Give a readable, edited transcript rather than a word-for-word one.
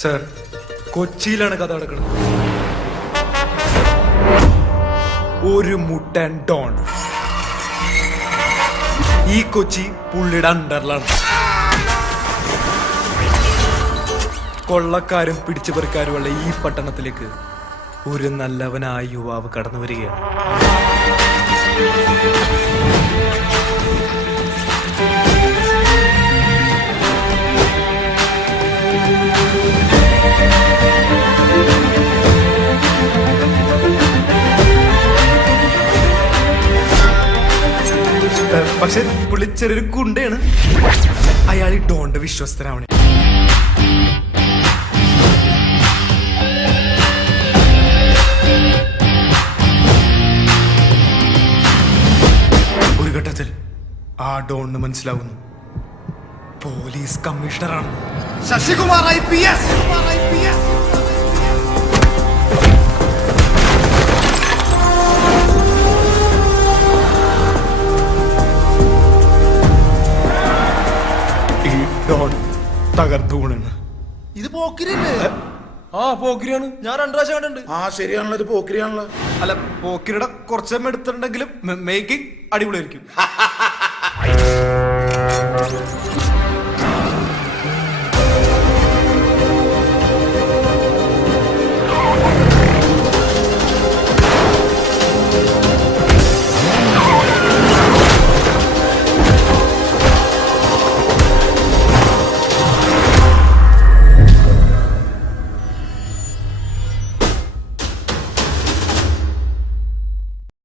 Sir, കൊച്ചിയിലാണ് കഥ നടക്കുന്നത്. ഒരു മുട്ടൻ ഡോൺ. ഈ കൊച്ചി പുള്ളിയുടെ അണ്ടറിലാണ്. കൊള്ളക്കാരും പിടിച്ചുപറിക്കാരുമുള്ള ഈ പട്ടണത്തിലേക്ക് ഒരു നല്ലവനായ യുവാവ് കടന്നു വരികയാണ്. പക്ഷെ പുള്ളി ചെറിയൊരു ഗുണ്ടയാണ്. അയാൾ ഈ ഡോണിന്റെ വിശ്വസ്തനാവണേ. ഒരു ഘട്ടത്തിൽ ആ ഡോണിന് മനസ്സിലാവുന്നു പോലീസ് കമ്മീഷണറാണ്. ശശികുമാർ IPS. ഈ ഡോൺ തകർത്തു വീണാണ്. ഇത് പോക്കിരിയല്ലേ? ആ പോക്കിരിയാണ്. ഞാൻ 2 പ്രാവശ്യം കണ്ടിട്ടുണ്ട്. ആ ശരിയാണല്ലോ, ഇത് പോക്കിരിയാണല്ലോ. അല്ല, പോക്കിരിയുടെ കുറച്ചമ്മ എടുത്തിട്ടുണ്ടെങ്കിലും മേക്കിംഗ് അടിപൊളിയായിരിക്കും.